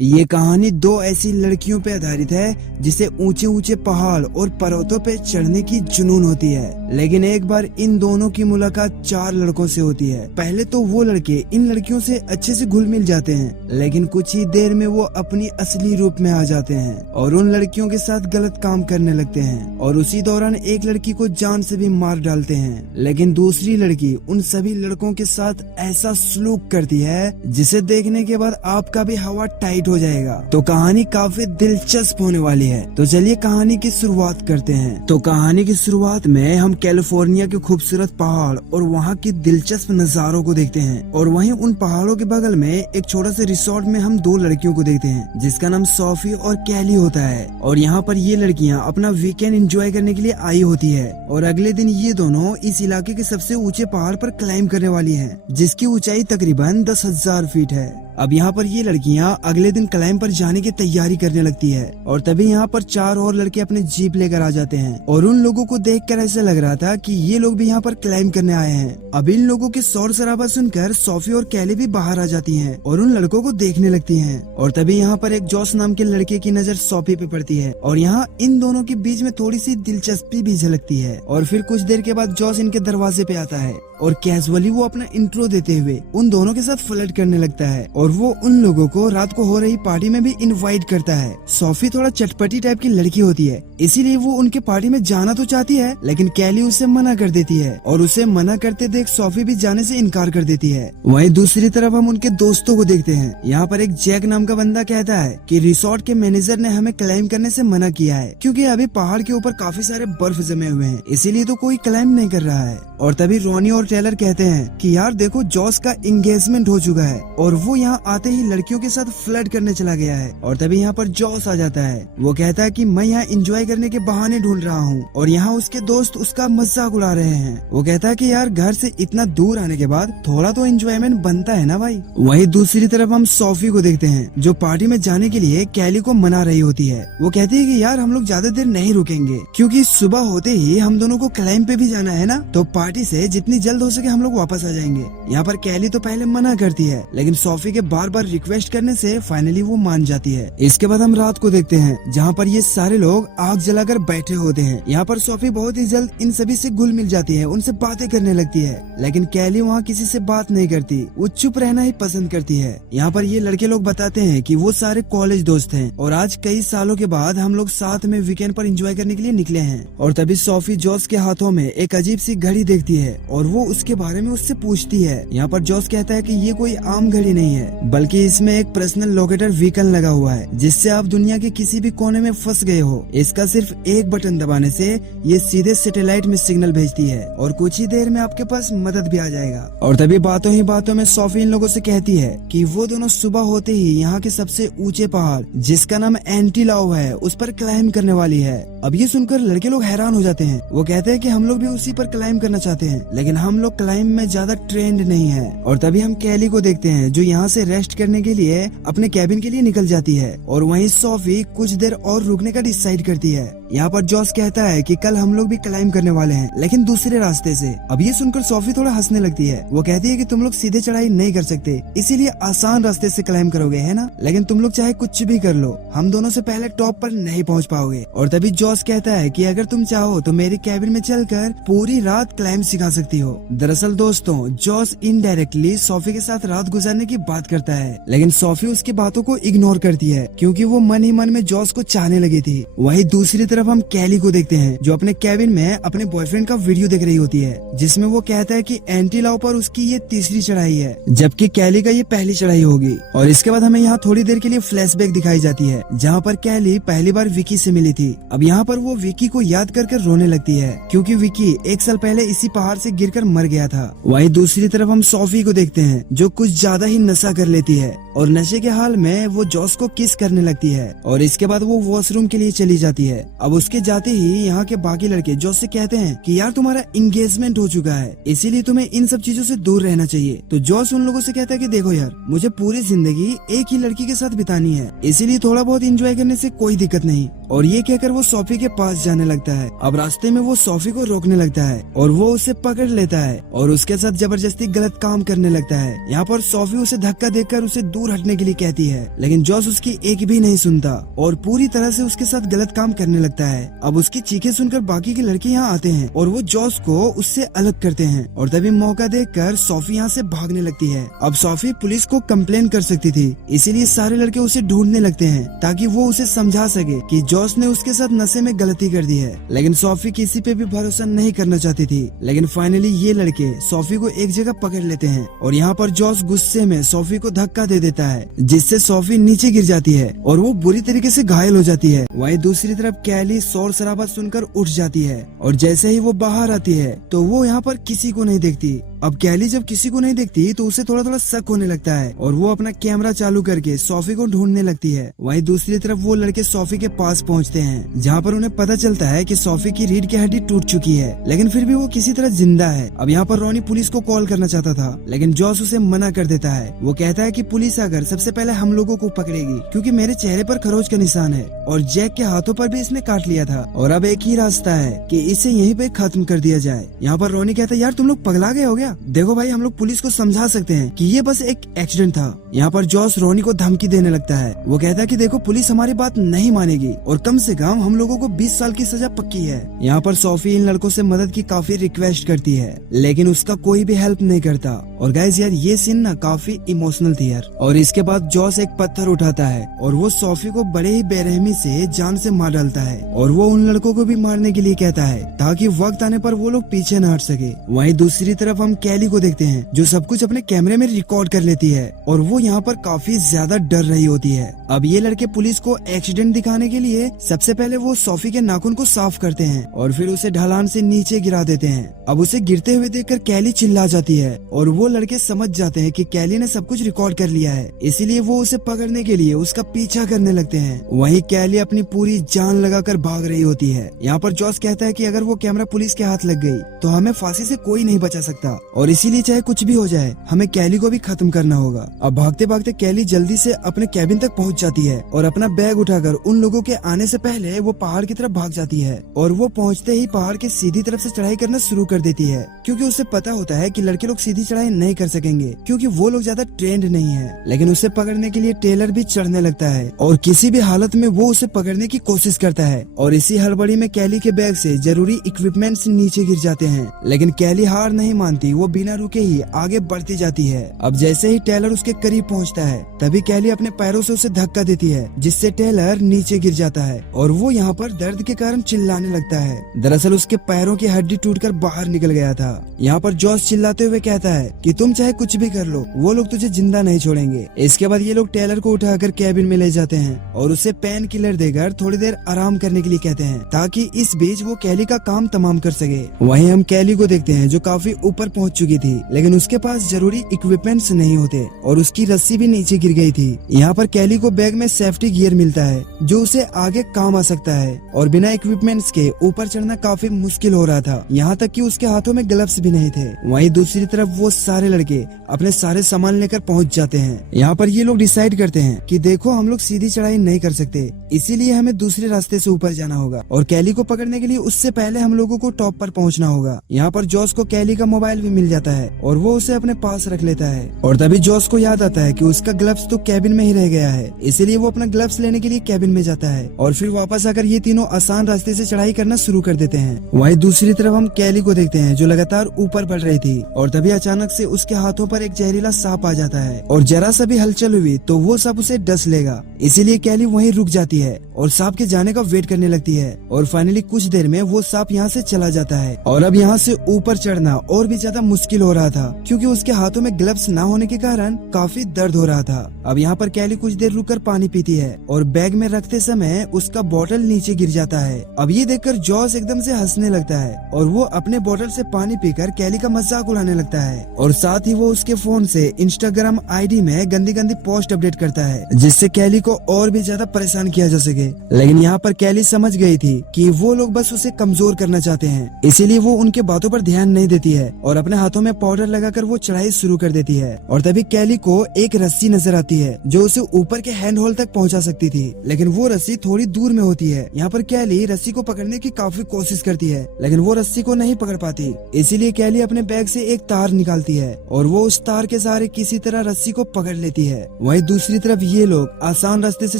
ये कहानी दो ऐसी लड़कियों पे आधारित है जिसे ऊंचे ऊंचे पहाड़ और पर्वतों पे चढ़ने की जुनून होती है। लेकिन एक बार इन दोनों की मुलाकात चार लड़कों से होती है। पहले तो वो लड़के इन लड़कियों से अच्छे से घुल मिल जाते हैं, लेकिन कुछ ही देर में वो अपनी असली रूप में आ जाते हैं और उन लड़कियों के साथ गलत काम करने लगते हैं और उसी दौरान एक लड़की को जान से भी मार डालते हैं। लेकिन दूसरी लड़की उन सभी लड़कों के साथ ऐसा सलूक करती है जिसे देखने के बाद आपका भी हवा टाइट हो जाएगा। तो कहानी काफी दिलचस्प होने वाली है। तो चलिए कहानी की शुरुआत करते हैं। तो कहानी की शुरुआत में हम कैलिफोर्निया के खूबसूरत पहाड़ और वहाँ की दिलचस्प नजारों को देखते हैं और वहीं उन पहाड़ों के बगल में एक छोटा सा रिसोर्ट में हम दो लड़कियों को देखते हैं जिसका नाम सोफी और कैली होता है। और यहाँ पर ये लड़कियाँ अपना वीकेंड एंजॉय करने के लिए आई होती है और अगले दिन ये दोनों इस इलाके के सबसे ऊंचे पहाड़ पर क्लाइंब करने वाली हैं, जिसकी ऊंचाई तकरीबन 10,000 फीट है। अब यहाँ पर ये लड़कियाँ अगले दिन क्लाइंब पर जाने की तैयारी करने लगती है और तभी यहाँ पर चार और लड़के अपने जीप लेकर आ जाते हैं और उन लोगों को देखकर ऐसा लग रहा था कि ये लोग भी यहाँ पर क्लाइंब करने आए हैं। अब इन लोगों के शोर शराबा सुनकर सोफी और कैली भी बाहर आ जाती हैं और उन लड़कों को देखने लगती हैं और तभी यहाँ पर एक जॉस नाम के लड़के की नजर सोफी पे पड़ती है और यहाँ इन दोनों के बीच में थोड़ी सी दिलचस्पी भी झलकती है। और फिर कुछ देर के बाद जॉस इनके दरवाजे पे आता है और कैजुअली वो अपना इंट्रो देते हुए उन दोनों के साथ फ्लर्ट करने लगता है और वो उन लोगों को रात को हो रही पार्टी में भी इनवाइट करता है। सोफी थोड़ा चटपटी टाइप की लड़की होती है, इसीलिए वो उनके पार्टी में जाना तो चाहती है, लेकिन कैली उसे मना कर देती है और उसे मना करते देख सोफी भी जाने से इनकार कर देती है। वहीं दूसरी तरफ हम उनके दोस्तों को देखते हैं। यहाँ पर एक जैक नाम का बंदा कहता है कि रिसोर्ट के मैनेजर ने हमें क्लाइंब करने से मना किया है क्योंकि अभी पहाड़ के ऊपर काफी सारे बर्फ जमे हुए हैं, इसीलिए तो कोई क्लाइंब नहीं कर रहा है। और तभी रोनी और टेलर कहते हैं कि यार देखो जॉस का एंगेजमेंट हो चुका है और वो यहाँ आते ही लड़कियों के साथ फ्लर्ट करने चला गया है। और तभी यहाँ पर जॉस आ जाता है। वो कहता है कि मैं यहाँ एंजॉय करने के बहाने ढूंढ रहा हूँ और यहाँ उसके दोस्त उसका मजाक उड़ा रहे हैं। वो कहता है कि यार घर से इतना दूर आने के बाद थोड़ा तो एंजॉयमेंट बनता है ना भाई। वहीं दूसरी तरफ हम सोफी को देखते हैं जो पार्टी में जाने के लिए कैली को मना रही होती है। वो कहती है कि यार हम लोग ज्यादा देर नहीं रुकेंगे क्योंकि सुबह होते ही हम दोनों को क्लाइंब पे भी जाना है ना, तो पार्टी से जितनी जल्द हो सके हम लोग वापस आ जाएंगे। यहाँ पर कैली तो पहले मना करती है, लेकिन सोफी के बार बार रिक्वेस्ट करने से फाइनली वो मान जाती है। इसके बाद हम रात को देखते हैं जहाँ पर ये सारे लोग आग जलाकर बैठे होते हैं। यहाँ पर सोफी बहुत ही जल्द इन सभी से घुल मिल जाती है, उनसे बातें करने लगती है, लेकिन कैली वहाँ किसी से बात नहीं करती, वो चुप रहना ही पसंद करती है। यहाँ पर ये लड़के लोग बताते हैं कि वो सारे कॉलेज दोस्त हैं और आज कई सालों के बाद हम लोग साथ में वीकेंड पर एंजॉय करने के लिए निकले हैं। और तभी सोफी जॉस के हाथों में एक अजीब सी घड़ी देखती है और वो उसके बारे में उससे पूछती है। यहाँ पर जॉस कहता है कि ये कोई आम घड़ी नहीं है, बल्कि इसमें एक पर्सनल लोकेटर बीकन लगा हुआ है जिससे आप दुनिया के किसी भी कोने में फंस गए हो, इसका सिर्फ एक बटन दबाने से ये सीधे सैटेलाइट में सिग्नल भेजती है और कुछ ही देर में आपके पास मदद भी आ जाएगा। और तभी बातों ही बातों में सोफी इन लोगों से कहती है कि वो दोनों सुबह होते ही यहाँ के सबसे ऊंचे पहाड़ जिसका नाम एंटीलाओ है उस पर क्लाइंब करने वाली है। अब ये सुनकर लड़के लोग हैरान हो जाते हैं। वो कहते हैं कि हम लोग भी उसी पर क्लाइंब करना चाहते हैं, लेकिन हम लोग क्लाइंब में ज्यादा ट्रेंड नहीं है। और तभी हम कैली को देखते हैं जो यहाँ से रेस्ट करने के लिए अपने कैबिन के लिए निकल जाती है और वहीं सोफी कुछ देर और रुकने का डिसाइड करती है। यहाँ पर जॉस कहता है कि कल हम लोग भी क्लाइंब करने वाले हैं, लेकिन दूसरे रास्ते से। अब ये सुनकर सोफी थोड़ा हंसने लगती है। वो कहती है कि तुम लोग सीधे चढ़ाई नहीं कर सकते, इसीलिए आसान रास्ते से क्लाइंब करोगे है ना, लेकिन तुम लोग चाहे कुछ भी कर लो, हम दोनों से पहले टॉप पर नहीं पहुँच पाओगे। और तभी जॉस कहता है कि अगर तुम चाहो तो मेरी कैबिन में चलकर पूरी रात क्लाइंब सिखा सकती हो। दरअसल दोस्तों जॉस इनडायरेक्टली सोफी के साथ रात गुजारने की बात करता है, लेकिन सोफी उसकी बातों को इग्नोर करती है क्योंकि वो मन ही मन में जॉस को चाहने लगी थी। वहीं दूसरी तरफ हम कैली को देखते हैं जो अपने कैबिन में अपने बॉयफ्रेंड का वीडियो देख रही होती है जिसमें वो कहता है कि एंटीलाओ पर उसकी ये तीसरी चढ़ाई है जबकि कैली का ये पहली चढ़ाई होगी। और इसके बाद हमें यहाँ थोड़ी देर के लिए फ्लैशबैक दिखाई जाती है जहाँ पर कैली पहली बार विकी से मिली थी। अब यहाँ पर वो विकी को याद कर रोने लगती है क्योंकि विकी 1 साल पहले इसी पहाड़ से गिरकर मर गया था। वहीं दूसरी तरफ हम सोफी को देखते हैं जो कुछ ज्यादा ही नशा कर लेती है और नशे के हाल में वो जॉस को किस करने लगती है और इसके बाद वो वॉशरूम के लिए चली जाती है। अब उसके जाते ही यहाँ के बाकी लड़के जॉस से कहते हैं कि यार तुम्हारा एंगेजमेंट हो चुका है, इसीलिए तुम्हें इन सब चीजों से दूर रहना चाहिए। तो जॉस उन लोगों से कहता है कि देखो यार मुझे पूरी जिंदगी एक ही लड़की के साथ बितानी है, इसीलिए थोड़ा बहुत एंजॉय करने से कोई दिक्कत नहीं। और ये कहकर वो सोफी के पास जाने लगता है। अब रास्ते में वो सोफी को रोकने लगता है और वो उसे पकड़ लेता है और उसके साथ जबरदस्ती गलत काम करने लगता है। यहाँ पर सोफी उसे धक्का देकर उसे दूर हटने के लिए कहती है, लेकिन जॉस उसकी एक भी नहीं सुनता और पूरी तरह से उसके साथ गलत काम करने लगता है। अब उसकी चीखें सुनकर बाकी के लड़के यहाँ आते हैं और वो जॉस को उससे अलग करते हैं और तभी मौका देखकर सोफी यहाँ से भागने लगती है। अब सोफी पुलिस को कंप्लेन कर सकती थी, इसीलिए सारे लड़के उसे ढूंढने लगते हैं ताकि वो उसे समझा सके कि जॉस ने उसके साथ नशे में गलती कर दी है। लेकिन सोफी किसी पे भी भरोसा नहीं करना चाहती थी। लेकिन फाइनली ये लड़के सोफी को एक जगह पकड़ लेते हैं और यहाँ पर जॉस गुस्से में सोफी को धक्का दे देता है, जिससे सोफी नीचे गिर जाती है और वो बुरी तरीके से घायल हो जाती है। वहीं दूसरी तरफ कैली शोर शराबा सुनकर उठ जाती है और जैसे ही वो बाहर आती है तो वो यहाँ पर किसी को नहीं देखती। अब कैली जब किसी को नहीं देखती तो उसे थोड़ा थोड़ा शक होने लगता है और वो अपना कैमरा चालू करके सोफी को ढूंढने लगती है। वहीं दूसरी तरफ वो लड़के सोफी के पास पहुंचते हैं, जहां पर उन्हें पता चलता है कि सोफी की रीढ़ की हड्डी टूट चुकी है, लेकिन फिर भी वो किसी तरह जिंदा है। अब यहाँ पर रोनी पुलिस को कॉल करना चाहता था, लेकिन जॉस उसे मना कर देता है। वो कहता है कि पुलिस आकर सबसे पहले हम लोगों को पकड़ेगी, क्योंकि मेरे चेहरे पर खरोच का निशान है और जैक के हाथों पर भी इसने काट लिया था और अब एक ही रास्ता है कि इसे यहीं पे खत्म कर दिया जाए। यहाँ पर रोनी कहता है, यार तुम लोग पगला गए हो क्या? देखो भाई, हम लोग पुलिस को समझा सकते हैं कि ये बस एक एक्सीडेंट था। यहाँ पर जॉस रोनी को धमकी देने लगता है। वो कहता है कि देखो, पुलिस हमारी बात नहीं मानेगी और कम से कम हम लोगों को 20 साल की सजा पक्की है। यहाँ पर सोफी इन लड़कों से मदद की काफी रिक्वेस्ट करती है, लेकिन उसका कोई भी हेल्प नहीं करता। और गाइस यार, ये सीन ना काफी इमोशनल थी यार। और इसके बाद जॉस एक पत्थर उठाता है और वो सोफी को बड़े ही बेरहमी से जान से मार डालता है और वो उन लड़कों को भी मारने के लिए कहता है ताकि वक्त आने पर वो लोग पीछे न हट सके। वहीं दूसरी तरफ हम कैली को देखते हैं, जो सब कुछ अपने कैमरे में रिकॉर्ड कर लेती है और वो यहाँ पर काफी ज्यादा डर रही होती है। अब ये लड़के पुलिस को एक्सीडेंट दिखाने के लिए सबसे पहले वो सोफी के नाखून को साफ करते हैं और फिर उसे ढलान से नीचे गिरा देते हैं। अब उसे गिरते हुए देखकर कैली चिल्ला जाती है और वो लड़के समझ जाते हैं कि कैली ने सब कुछ रिकॉर्ड कर लिया है, इसीलिए वो उसे पकड़ने के लिए उसका पीछा करने लगते हैं। वहीं कैली अपनी पूरी जान लगाकर भाग रही होती है। यहाँ पर जॉस कहता है कि अगर वो कैमरा पुलिस के हाथ लग गई तो हमें फांसी से कोई नहीं बचा सकता और इसीलिए चाहे कुछ भी हो जाए हमें कैली को भी खत्म करना होगा। अब भागते भागते कैली जल्दी से अपने कैबिन तक पहुंच जाती है और अपना बैग उठाकर उन लोगों के आने से पहले वो पहाड़ की तरफ भाग जाती है और वो पहुंचते ही पहाड़ के सीधी तरफ से चढ़ाई करना शुरू कर देती है, क्योंकि उसे पता होता है कि लड़के लोग सीधी चढ़ाई नहीं कर सकेंगे क्योंकि वो लोग ज्यादा ट्रेंड नहीं है। लेकिन उसे पकड़ने के लिए टेलर भी चढ़ने लगता है और किसी भी हालत में वो उसे पकड़ने की कोशिश करता है और इसी हड़बड़ी में कैली के बैग से जरूरी इक्विपमेंट्स नीचे गिर जाते हैं। लेकिन कैली हार नहीं मानती, वो बिना रुके ही आगे बढ़ती जाती है। अब जैसे ही टेलर उसके करीब पहुंचता है तभी कैली अपने पैरों से उसे धक्का देती है, जिससे टेलर नीचे गिर जाता है और वो यहाँ पर दर्द के कारण चिल्लाने लगता है। दरअसल उसके पैरों की हड्डी टूटकर बाहर निकल गया था। यहाँ पर जॉस चिल्लाते हुए कहता है कि तुम चाहे कुछ भी कर लो, वो लोग तुझे जिंदा नहीं छोड़ेंगे। इसके बाद ये लोग टेलर को उठाकर कैबिन में ले जाते हैं और उसे पेन किलर देकर थोड़ी देर आराम करने के लिए कहते हैं ताकि इस बीच वो कैली का काम तमाम कर सके। वहीं हम कैली को देखते हैं जो काफी ऊपर पहुंच चुकी थी, लेकिन उसके पास जरूरी इक्विपमेंट्स नहीं होते और उसकी रस्सी भी नीचे गिर गई थी। यहाँ पर कैली को बैग में सेफ्टी गियर मिलता है जो उसे आगे काम आ सकता है और बिना इक्विपमेंट्स के ऊपर चढ़ना काफी मुश्किल हो रहा था, यहाँ तक कि उसके हाथों में ग्लव्स भी नहीं थे। वहीं दूसरी तरफ वो सारे लड़के अपने सारे सामान लेकर पहुंच जाते हैं। यहाँ पर ये लोग डिसाइड करते हैं कि देखो, हम लोग सीधी चढ़ाई नहीं कर सकते, इसीलिए हमें दूसरे रास्ते से ऊपर जाना होगा और कैली को पकड़ने के लिए उससे पहले हम लोगों को टॉप पर पहुंचना होगा। यहाँ पर जॉस को कैली का मोबाइल भी मिल जाता है और वो उसे अपने पास रख लेता है और तभी जॉस को याद आता है कि उसका ग्लव्स तो कैबिन में ही रह गया है, इसीलिए वो अपना ग्लव्स लेने के लिए कैबिन में जाता है और फिर वापस आकर ये तीनों आसान रास्ते से चढ़ाई करना शुरू कर देते हैं। वहीं दूसरी तरफ हम कैली को देखते हैं जो लगातार ऊपर बढ़ रही थी और तभी अचानक से उसके हाथों पर एक जहरीला सांप आ जाता है और जरा सा भी हलचल हुई तो वो सांप उसे डस लेगा, इसीलिए कैली वहीं रुक जाती है और सांप के जाने का वेट करने लगती है और फाइनली कुछ देर में वो सांप यहाँ से चला जाता है और अब यहाँ से ऊपर चढ़ना और भी ज्यादा मुश्किल हो रहा था क्योंकि उसके हाथों में ग्लव्स ना होने के कारण काफी दर्द हो रहा था। अब यहाँ पर कैली कुछ देर रुककर पानी पीती है और बैग में रखते समय उसका बोतल नीचे गिर जाता है। अब ये देखकर जॉस एकदम से हंसने लगता है और वो अपने बोतल से पानी पीकर कैली का मजाक उड़ाने लगता है और साथ ही वो उसके फोन से इंस्टाग्राम आईडी में गंदी गंदी पोस्ट अपडेट करता है, जिससे कैली को और भी ज्यादा परेशान किया जा सके। लेकिन यहाँ पर कैली समझ गई थी कि वो लोग बस उसे कमजोर करना चाहते हैं, इसीलिए वो उनके बातों पर ध्यान नहीं देती है और अपने हाथों में पाउडर लगाकर वो चढ़ाई शुरू कर देती है। और तभी कैली को एक रस्सी नजर आती है जो उसे ऊपर के हैंड होल तक पहुंचा सकती थी, लेकिन वो रस्सी थोड़ी दूर में होती है। यहाँ पर कैली रस्सी को पकड़ने की काफी कोशिश करती है, लेकिन वो रस्सी को नहीं पकड़ पाती। इसीलिए कैली अपने बैग से एक तार निकालती है और वो उस तार के सहारे किसी तरह रस्सी को पकड़ लेती है। वहीं दूसरी तरफ ये लोग आसान रास्ते से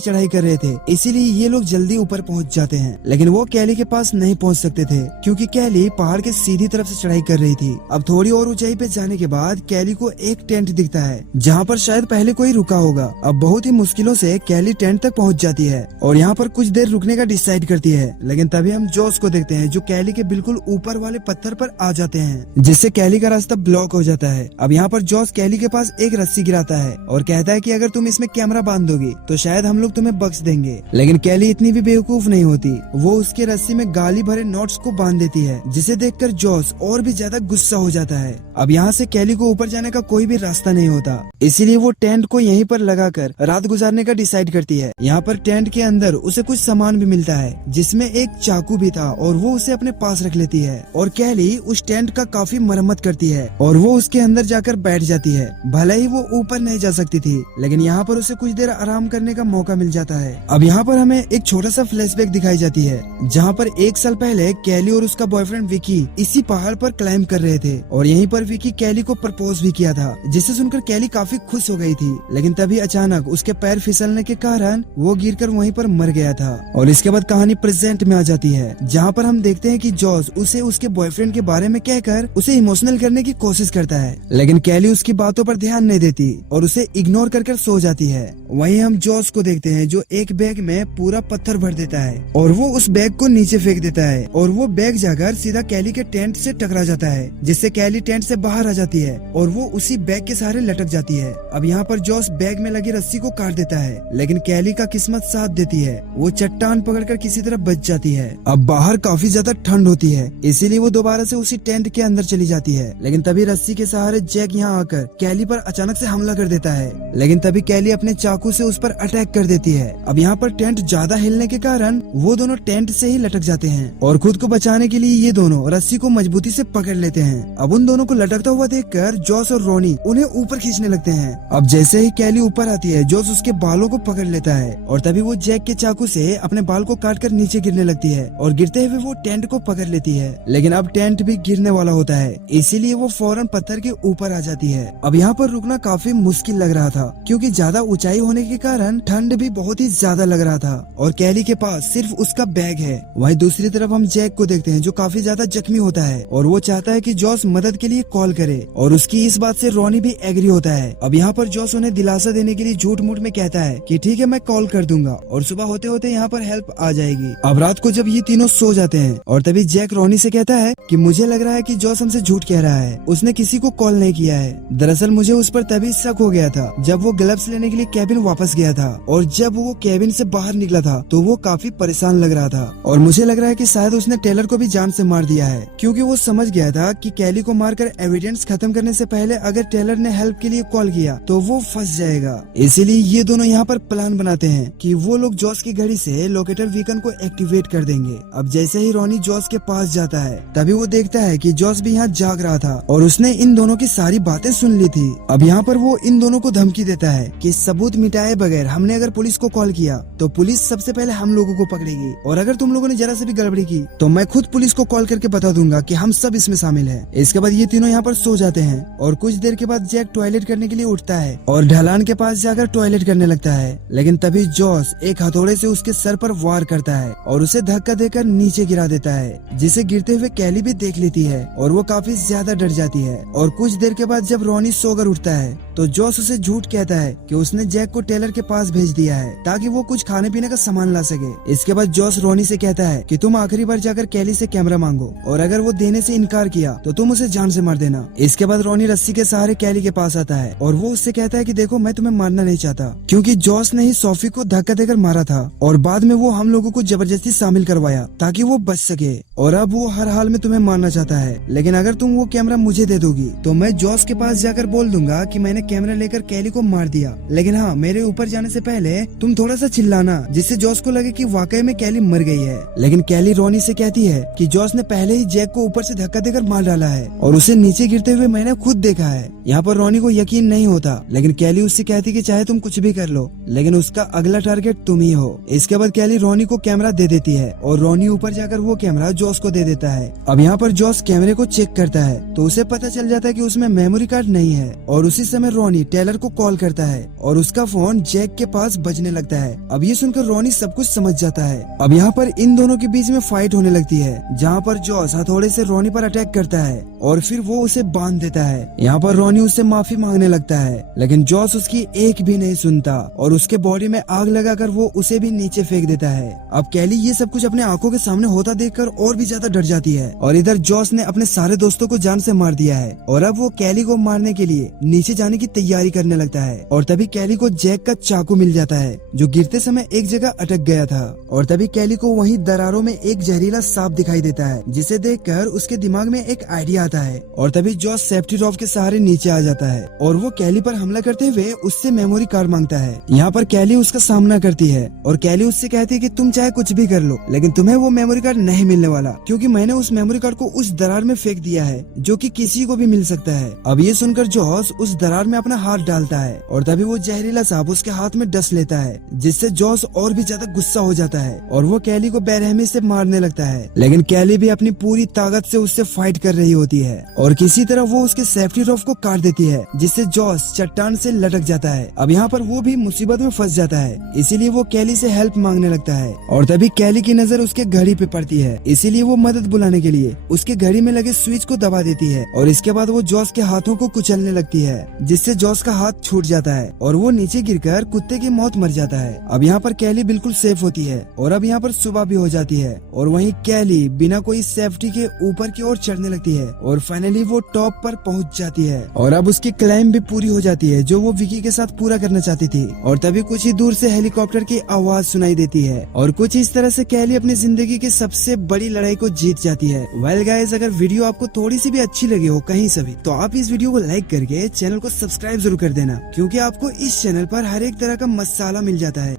चढ़ाई कर रहे थे, इसीलिए ये लोग जल्दी ऊपर पहुंच जाते हैं, लेकिन वो कैली के पास नहीं पहुंच सकते थे क्योंकि कैली पहाड़ के सीधी तरफ से चढ़ाई कर रही थी। अब थोड़ी और ऊंचाई पे जाने के बाद कैली को एक टेंट दिखता है जहाँ पर शायद पहले कोई रुका होगा। अब बहुत ही मुश्किलों से कैली टेंट तक पहुँच जाती है और यहाँ पर कुछ देर रुकने का डिसाइड करती है, लेकिन तभी हम जॉस को देखते हैं जो कैली के बिल्कुल ऊपर वाले पत्थर पर आ जाते हैं, जिससे कैली का रास्ता ब्लॉक हो जाता है। अब यहाँ पर जॉस कैली के पास एक रस्सी गिराता है और कहता है कि अगर तुम इसमें कैमरा बांध दोगी तो शायद हम लोग तुम्हें बख्श देंगे, लेकिन कैली इतनी भी बेवकूफ नहीं होती। वो उसके रस्सी में गाली भरे नोट्स को बांध देती है, जिसे देखकर जॉस और भी ज्यादा गुस्सा हो जाता है। अब यहाँ से कैली को ऊपर जाने का कोई भी रास्ता नहीं होता, इसीलिए वो टेंट को यहीं पर लगाकर रात गुजारने का डिसाइड करती है। यहाँ पर टेंट के अंदर उसे कुछ सामान भी मिलता है, जिसमें एक चाकू भी था और वो उसे अपने पास रख लेती है। और कैली उस टेंट का काफी मरम्मत करती है और वो उसके अंदर जाकर बैठ जाती है। भले ही वो ऊपर नहीं जा सकती थी, लेकिन यहाँ पर उसे कुछ देर आराम करने का मौका मिल जाता है। अब यहाँ पर हमें एक छोटा सा फ्लैशबैक दिखाई जाती है, जहाँ पर 1 साल पहले कैली और उसका बॉयफ्रेंड विकी इसी पहाड़ पर क्लाइंब कर रहे थे और यहीं पर विकी कैली को प्रपोज भी किया था, जिसे सुनकर कैली काफी खुश हो गई थी। लेकिन तभी अचानक उसके पैर फिसलने के कारण वो गिरकर वहीं पर मर गया था। और इसके बाद कहानी प्रेजेंट में आ जाती है, जहाँ पर हम देखते हैं कि जॉस उसे उसके बॉयफ्रेंड के बारे में कहकर उसे इमोशनल करने की कोशिश करता है, लेकिन कैली उसकी बातों पर ध्यान नहीं देती और उसे इग्नोर कर सो जाती है। वहीं हम जॉस को देखते हैं जो एक बैग में पूरा पत्थर भर देता है और वो उस बैग को नीचे फेंक देता है और वो बैग जाकर सीधा कैली के टेंट से टकरा जाता है, जिससे कैली टेंट से बाहर आ जाती है और वो उसी बैग के सहारे लटक जाती है। अब यहाँ पर जॉस बैग में लगी रस्सी को काट देता है, लेकिन कैली का किस्मत साथ देती है, वो चट्टान पकड़कर किसी तरह बच जाती है। अब बाहर काफी ज्यादा ठंड होती है, इसीलिए वो दोबारा से उसी टेंट के अंदर चली जाती है, लेकिन तभी रस्सी के सहारे जैक यहाँ आकर कैली पर अचानक से हमला कर देता है, लेकिन तभी कैली अपने चाकू से उस पर अटैक कर देती है। अब यहाँ पर टेंट ज्यादा हिलने के कारण वो दोनों टेंट से ही लटक जाते हैं और खुद को बचाने के लिए ये दोनों रस्सी को मजबूती से पकड़ लेते हैं। अब उन दोनों को लटकता हुआ देखकर जॉस और रोनी उन्हें ऊपर खींचने लगते हैं। अब जैसे ही कैली ऊपर आती है, जॉस उसके बालों को पकड़ लेता है और तभी वो जैक के चाकू से अपने बाल को काटकर नीचे गिरने लगती है और गिरते हुए वो टेंट को पकड़ लेती है, लेकिन अब टेंट भी गिरने वाला होता है, इसीलिए वो फौरन पत्थर के ऊपर आ जाती है। अब यहाँ पर रुकना काफी मुश्किल लग रहा था क्योंकि ज्यादा ऊंचाई होने के कारण ठंड भी बहुत ही ज्यादा लग रहा था और कैली के पास सिर्फ उसका बैग है। वहीं दूसरी तरफ हम जैक को देखते हैं जो काफी ज्यादा जख्मी होता है और वो चाहता है कि जॉस मदद के लिए कॉल करे और उसकी इस बात से रोनी भी एग्री होता है। अब यहाँ पर जॉस उन्हें दिलासा देने के लिए झूठ मूठ में कहता है कि ठीक है मैं कॉल कर दूंगा और सुबह होते होते यहाँ पर हेल्प आ जाएगी। अब रात को जब ये तीनों सो जाते हैं और तभी जैक रोनी से कहता है कि मुझे लग रहा है कि जॉस हमसे झूठ कह रहा है, उसने किसी को कॉल नहीं किया है। दरअसल मुझे उस पर तभी शक हो गया था जब वो ग्लव्स लेने के लिए कैबिन वापस गया था और जब वो कैबिन से बाहर निकला था तो वो काफी परेशान लग रहा था और मुझे लग रहा है कि शायद उसने टेलर को भी जान से मार दिया है क्योंकि वो समझ गया था कि कैली को मारकर एविडेंस खत्म करने से पहले अगर टेलर ने हेल्प के लिए कॉल किया तो वो फंस जाएगा। इसीलिए ये दोनों यहाँ पर प्लान बनाते हैं कि वो लोग जॉस की घड़ी से लोकेटर बीकन को एक्टिवेट कर देंगे। अब जैसे ही रोनी जॉस के पास जाता है तभी वो देखता है कि जॉस भी यहाँ जाग रहा था और उसने इन दोनों की सारी बातें सुन ली थी। अब यहाँ पर वो इन दोनों को धमकी देता है कि सबूत मिटाए बगैर हमने अगर पुलिस को कॉल किया तो पुलिस सबसे पहले हम लोगों को पकड़ेगी और अगर तुम लोगों ने जरा से भी गड़बड़ी की तो मैं खुद पुलिस को कॉल करके बता दूंगा कि हम सब इसमें शामिल हैं। इसके बाद ये तीनों यहाँ पर सो जाते हैं और कुछ देर के बाद जैक टॉयलेट करने के लिए उठता है और ढलान के पास जाकर टॉयलेट करने लगता है, लेकिन तभी जॉस एक हथौड़े से उसके सर पर वार करता है और उसे धक्का देकर नीचे गिरा देता है, जिसे गिरते हुए कैली भी देख लेती है और वो काफी ज्यादा डर जाती है। और कुछ देर के बाद जब रोनी सोकर उठता है तो जॉस उसे झूठ कहता है कि उसने जैक को टेलर के पास भेज दिया है ताकि वो कुछ खाने पीने का सामान ला सके। इसके बाद जॉस रोनी से कहता है कि तुम आखिरी बार जाकर कैली से कैमरा मांगो और अगर वो देने से इनकार किया तो तुम उसे जान से मार देना। इसके बाद रोनी रस्सी के सहारे कैली के पास आता है और वो उससे कहता है कि देखो मैं तुम्हें मारना नहीं चाहता क्योंकि जॉस ने ही सोफी को धक्का देकर मारा था और बाद में वो हम लोगों को जबरदस्ती शामिल करवाया ताकि वो बच सके और अब वो हर हाल में तुम्हें मारना चाहता है, लेकिन अगर तुम वो कैमरा मुझे दे दोगी तो मैं जॉस के पास जाकर बोल दूंगा कि मैंने कैमरा लेकर कैली को मार दिया, लेकिन हाँ मेरे ऊपर जाने से पहले तुम थोड़ा सा चिल्लाना जिससे जॉस को लगे कि वाकई में कैली मर गई है। लेकिन कैली रोनी से कहती है कि जॉस ने पहले ही जैक को ऊपर से धक्का देकर मार डाला है और उसे नीचे गिरते हुए मैंने खुद देखा है। यहाँ पर रोनी को यकीन नहीं होता, लेकिन कैली उससे कहती कि चाहे तुम कुछ भी कर लो, लेकिन उसका अगला टारगेट तुम ही हो। इसके बाद कैली रोनी को कैमरा दे देती है और रोनी ऊपर जाकर वो कैमरा जॉस को दे देता है। अब यहाँ पर जॉस कैमरे को चेक करता है तो उसे पता चल जाता है कि उसमें मेमोरी कार्ड नहीं है। और उसी समय रोनी टेलर को कॉल करता है और उसका फोन जैक के पास बजने लगता है। अब ये सुनकर रोनी सब कुछ समझ जाता है। अब यहाँ पर इन दोनों के बीच में फाइट होने लगती है, जहाँ पर जॉस हथौड़े से रोनी पर अटैक करता है और फिर वो उसे बांध देता है। यहाँ पर रोनी उससे माफी मांगने लगता है, लेकिन जॉस उसकी एक भी नहीं सुनता और उसके बॉडी में आग लगाकर वो उसे भी नीचे फेंक देता है। अब कैली ये सब कुछ अपने आंखों के सामने होता देखकर और भी ज्यादा डर जाती है और इधर जॉस ने अपने सारे दोस्तों को जान से मार दिया है और अब वो कैली को मारने के लिए नीचे जाने की तैयारी करने लगता है। और तभी कैली को जैक का चाकू मिल जाता है जो गिरते समय एक जगह अटक गया था। और तभी कैली को वहीं दरारों में एक जहरीला सांप दिखाई देता है, जिसे देखकर उसके दिमाग में एक आइडिया आता है। और तभी जॉस सेफ्टी रॉफ के सहारे नीचे आ जाता है और वो कैली पर हमला करते हुए उससे मेमोरी कार्ड मांगता है। यहाँ पर कैली उसका सामना करती है और कैली उससे कहती है कि तुम चाहे कुछ भी कर लो, लेकिन तुम्हें वो मेमोरी कार्ड नहीं मिलने वाला, क्योंकि मैंने उस मेमोरी कार्ड को उस दरार में फेंक दिया है जो कि किसी को भी मिल सकता है। अब ये सुनकर जॉस उस दरार में अपना हाथ डालता है और तभी वो जहरीला सांप उसके हाथ में डस लेता है, जिससे जॉस और भी ज्यादा गुस्सा हो जाता है और वो कैली को बेरहमी से मारने लगता है। लेकिन कैली भी अपनी पूरी ताकत से उससे फाइट कर रही होती है और किसी तरह वो उसके सेफ्टी रॉफ को काट देती है, जिससे जॉस चट्टान से लटक जाता है। अब यहाँ पर वो भी मुसीबत में फंस जाता है, इसीलिए वो कैली से हेल्प मांगने लगता है। और तभी कैली की नजर उसके घड़ी पे पड़ती है, इसीलिए वो मदद बुलाने के लिए उसके घड़ी में लगे स्विच को दबा देती है और इसके बाद वो जॉस के हाथों को कुचलने लगती है, जिससे जॉस का हाथ छूट जाता है और वो नीचे गिरकर कुत्ते की मौत मर जाता है। अब यहाँ पर कैली बिल्कुल सेफ होती है और अब यहाँ पर सुबह भी हो जाती है और वहीं कैली बिना कोई सेफ्टी के ऊपर की ओर चढ़ने लगती है और फाइनली वो टॉप पर पहुंच जाती है और अब उसकी क्लाइंब भी पूरी हो जाती है जो वो विकी के साथ पूरा करना चाहती थी। और तभी कुछ ही दूर से हेलीकॉप्टर की आवाज सुनाई देती है और कुछ इस तरह से कैली अपनी जिंदगी की सबसे बड़ी लड़ाई को जीत जाती है। वेल गाइस, अगर वीडियो आपको थोड़ी सी भी अच्छी लगी हो कहीं से भी, तो आप इस वीडियो को लाइक करके चैनल को सब्सक्राइब जरूर कर देना, क्योंकि आपको इस चैनल पर हर एक तरह का मसाला मिल जाता है।